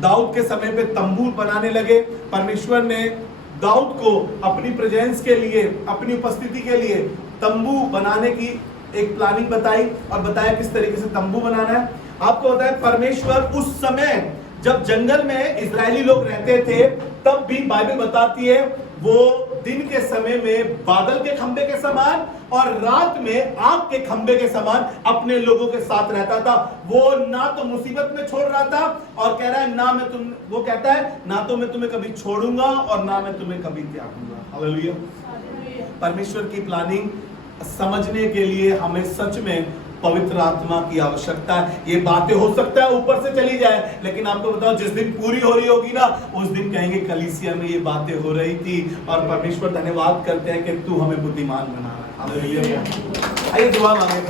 दाऊद के समय पे तंबू बनाने लगे। परमेश्वर ने दाऊद को अपनी प्रेजेंस के लिए, अपनी उपस्थिति के लिए तंबू बनाने की एक प्लानिंग बताई और बताया किस तरीके से तंबू बनाना है। आपको पता है परमेश्वर उस समय जब जंगल में इजरायली लोग रहते थे, तब भी बाइबल बताती है वो दिन के समय में बादल के खंबे के समान और रात में आग के खंबे के समान अपने लोगों के साथ रहता था। वो ना तो मुसीबत में छोड़ रहा था और कह रहा है ना मैं तुम, वो कहता है ना तो मैं तुम्हें कभी छोड़ूंगा और ना मैं तुम्हें कभी त्यागूंगा। हालेलुया। परमेश्वर की प्लानिंग समझने के लिए हमें सच में पवित्र आत्मा की आवश्यकता है। ये बातें हो सकता है ऊपर से चली जाए, लेकिन आपको बताओ जिस दिन पूरी हो रही होगी ना, उस दिन कहेंगे कलीसिया में ये बातें हो रही थी और परमेश्वर धन्यवाद करते हैं कि तू हमें बुद्धिमान बना रहा है। हालेलुया। आइए दुआ मांगे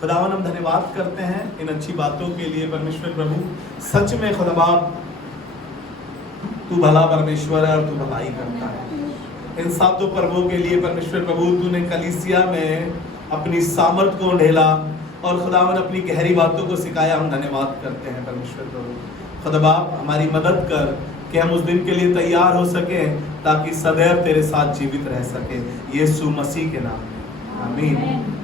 खुदावन, हम धन्यवाद करते हैं इन अच्छी बातों के लिए। परमेश्वर प्रभु, सच में खुदाबाप तू भला परमेश्वर है और तू भलाई करता है। इन सातों पर्वों के लिए परमेश्वर प्रभु तूने कलीसिया में अपनी सामर्थ को ढेला और खुदावन अपनी गहरी बातों को सिखाया। हम धन्यवाद करते हैं परमेश्वर प्रभु। खुदाबाप हमारी मदद कर कि हम उस दिन के लिए तैयार हो सके ताकि सदैव तेरे साथ जीवित रह सके। यीशु मसीह के नाम में आमीन।